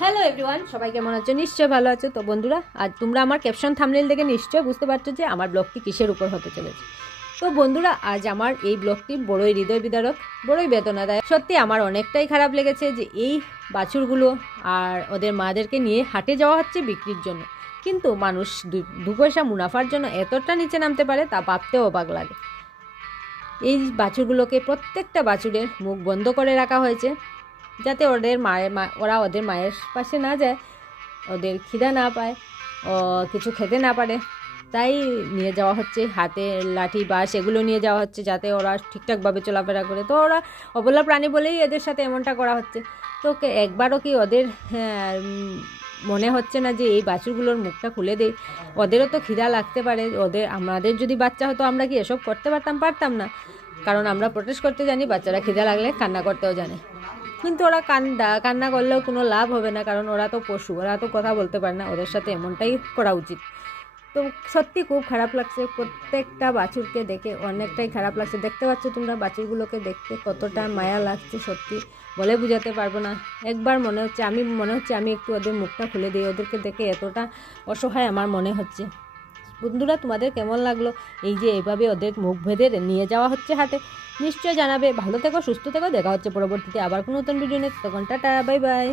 Hello everyone, সবাই কেমন আছো? নিশ্চয়ই ভালো আছো। তো বন্ধুরা, আজ তোমরা আমার ক্যাপশন থাম্বনেল দেখে নিশ্চয়ই বুঝতে পারছো যে আমার ব্লগটি কিসের উপর হতে চলেছে। তো বন্ধুরা, আজ আমার এই ব্লগটি বড়ই হৃদয় বিদারক, বড়ই বেদনাদায়ক। সত্যি আমার অনেকটাই খারাপ লেগেছে যে এই বাছুরগুলো আর ওদের মাদেরকে নিয়ে হাটে যাওয়া হচ্ছে বিক্রির জন্য, কিন্তু মানুষ দু পয়সা মুনাফার জন্য এতটা নিচে নামতে পারে তা ভাবতেও অবাক লাগে। এই বাছুরগুলোকে প্রত্যেকটা বাছুরের মুখ বন্ধ করে রাখা হয়েছে, যাতে ওরা ওদের মায়ের পাশে না যায়, ওদের খিদা না পায়, ও কিছু খেতে না পারে। তাই নিয়ে যাওয়া হচ্ছে, হাতে লাঠি বাঁশ এগুলো নিয়ে যাওয়া হচ্ছে যাতে ওরা ঠিকঠাকভাবে চলাফেরা করে। তো ওরা অবলা প্রাণী বলেই এদের সাথে এমনটা করা হচ্ছে। তো একবারও কি ওদের মনে হচ্ছে না যে এই বাছুরগুলোর মুখটা খুলে দেই? ওদেরও তো খিদা লাগতে পারে। আমাদের যদি বাচ্চা হতো আমরা কি এসব করতে পারতাম না? কারণ আমরা প্রোটেস্ট করতে জানি, বাচ্চারা খিদা লাগলে কান্না করতেও জানে। কিন্তু ওরা কান্না করলেও কোনো লাভ হবে না, কারণ ওরা তো পশু, ওরা তো কথা বলতে পারে না। ওদের সাথে এমনটাই করা উচিত। তো সত্যি খুব খারাপ লাগছে প্রত্যেকটা বাছুরকে দেখে, অনেকটাই খারাপ লাগছে। দেখতে পাচ্ছ তোমরা বাছুরগুলোকে দেখতে কতটা মায়া লাগছে, সত্যি বলে বোঝাতে পারবো না। একবার মনে হচ্ছে আমি একটু ওদের মুখটা খুলে দিই, ওদেরকে দেখে এতটা অসহায় আমার মনে হচ্ছে। বন্ধুরা, তোমাদের কেমন লাগলো এই যে এভাবে ওদের মুখ ভেদে নিয়ে যাওয়া হচ্ছে হাটে? নিশ্চয় জানাবে। ভালো থেকো, সুস্থ থেকো। দেখা হচ্ছে পরবর্তীতে আবার কোনো নতুন ভিডিও নিয়ে। তখন টাটা, বাই বাই।